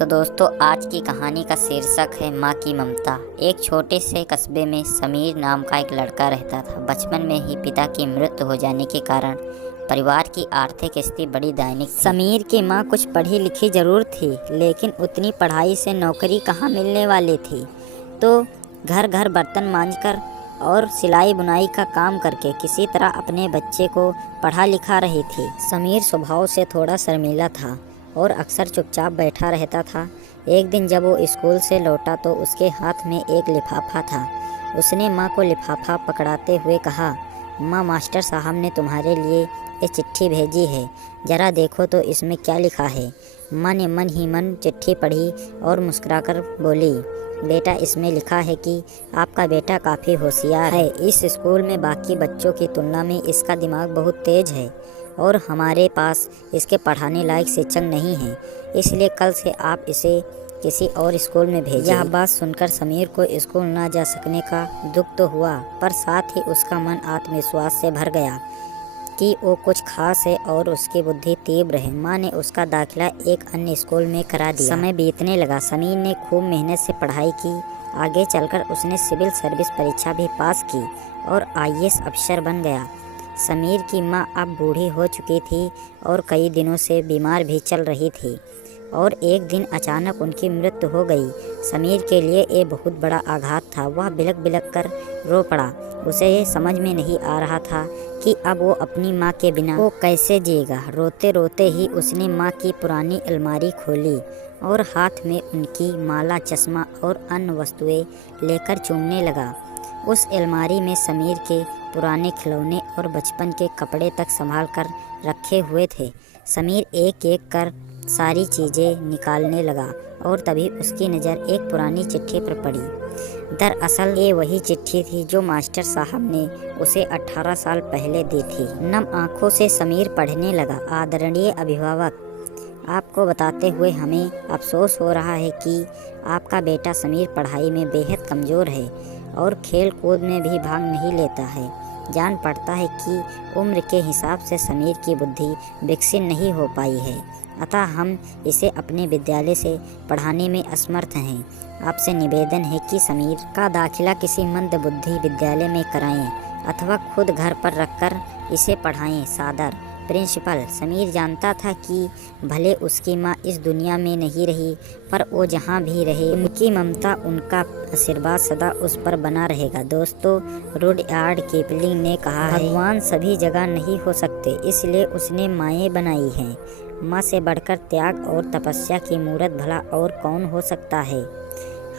तो दोस्तों आज की कहानी का शीर्षक है माँ की ममता। एक छोटे से कस्बे में समीर नाम का एक लड़का रहता था। बचपन में ही पिता की मृत्यु हो जाने के कारण परिवार की आर्थिक स्थिति बड़ी दयनीय थी। समीर की माँ कुछ पढ़ी लिखी जरूर थी, लेकिन उतनी पढ़ाई से नौकरी कहाँ मिलने वाली थी। तो घर घर बर्तन मांजकर और सिलाई बुनाई का काम करके किसी तरह अपने बच्चे को पढ़ा लिखा रही थी। समीर स्वभाव से थोड़ा शर्मीला था और अक्सर चुपचाप बैठा रहता था। एक दिन जब वो स्कूल से लौटा तो उसके हाथ में एक लिफाफा था। उसने माँ को लिफाफा पकड़ाते हुए कहा, माँ, मास्टर साहब ने तुम्हारे लिए ये चिट्ठी भेजी है, ज़रा देखो तो इसमें क्या लिखा है। माँ ने मन ही मन चिट्ठी पढ़ी और मुस्कुराकर बोली, बेटा, इसमें लिखा है कि आपका बेटा काफ़ी होशियार है। इस स्कूल में बाकी बच्चों की तुलना में इसका दिमाग बहुत तेज है और हमारे पास इसके पढ़ाने लायक शिक्षक नहीं है, इसलिए कल से आप इसे किसी और स्कूल में भेजें। यह बात सुनकर समीर को स्कूल न जा सकने का दुख तो हुआ, पर साथ ही उसका मन आत्मविश्वास से भर गया कि वो कुछ खास है और उसकी बुद्धि तीव्र है। माँ ने उसका दाखिला एक अन्य स्कूल में करा दिया। समय बीतने लगा। समीर ने खूब मेहनत से पढ़ाई की। आगे चलकर उसने सिविल सर्विस परीक्षा भी पास की और आईएएस अफसर बन गया। समीर की माँ अब बूढ़ी हो चुकी थी और कई दिनों से बीमार भी चल रही थी और एक दिन अचानक उनकी मृत्यु हो गई। समीर के लिए ये बहुत बड़ा आघात था। वह बिलख बिलख कर रो पड़ा। उसे ये समझ में नहीं आ रहा था कि अब वो अपनी माँ के बिना वो कैसे जिएगा। रोते रोते ही उसने माँ की पुरानी अलमारी खोली और हाथ में उनकी माला, चश्मा और अन्य वस्तुएं लेकर चूमने लगा। उस अलमारी में समीर के पुराने खिलौने और बचपन के कपड़े तक संभाल कर रखे हुए थे। समीर एक एक कर सारी चीज़ें निकालने लगा और तभी उसकी नज़र एक पुरानी चिट्ठी पर पड़ी। दरअसल ये वही चिट्ठी थी जो मास्टर साहब ने उसे 18 साल पहले दी थी। नम आंखों से समीर पढ़ने लगा, आदरणीय अभिभावक, आपको बताते हुए हमें अफसोस हो रहा है कि आपका बेटा समीर पढ़ाई में बेहद कमज़ोर है और खेल कूद में भी भाग नहीं लेता है। जान पड़ता है कि उम्र के हिसाब से समीर की बुद्धि विकसित नहीं हो पाई है, अतः हम इसे अपने विद्यालय से पढ़ाने में असमर्थ हैं। आपसे निवेदन है कि समीर का दाखिला किसी मंद बुद्धि विद्यालय में कराएं अथवा खुद घर पर रखकर इसे पढ़ाएं। सादर, प्रिंसिपल। समीर जानता था कि भले उसकी माँ इस दुनिया में नहीं रही, पर वो जहाँ भी रहे उनकी ममता, उनका आशीर्वाद सदा उस पर बना रहेगा। दोस्तों, रुडयार्ड किपलिंग ने कहा है, भगवान सभी जगह नहीं हो सकते, इसलिए उसने माएँ बनाई हैं। माँ से बढ़कर त्याग और तपस्या की मूरत भला और कौन हो सकता है।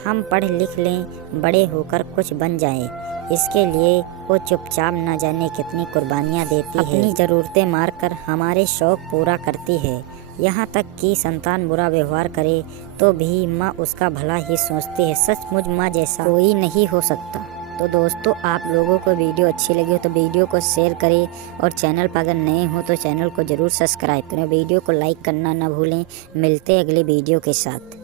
हम पढ़ लिख लें, बड़े होकर कुछ बन जाएं, इसके लिए वो चुपचाप न जाने कितनी कुर्बानियाँ देती है। अपनी ज़रूरतें मारकर हमारे शौक़ पूरा करती है। यहाँ तक कि संतान बुरा व्यवहार करे तो भी माँ उसका भला ही सोचती है। सचमुच माँ जैसा कोई नहीं हो सकता। तो दोस्तों, आप लोगों को वीडियो अच्छी लगी हो तो वीडियो को शेयर करें और चैनल पर अगर नए हो तो चैनल को ज़रूर सब्सक्राइब करें। वीडियो को लाइक करना ना भूलें। मिलते हैं अगले वीडियो के साथ।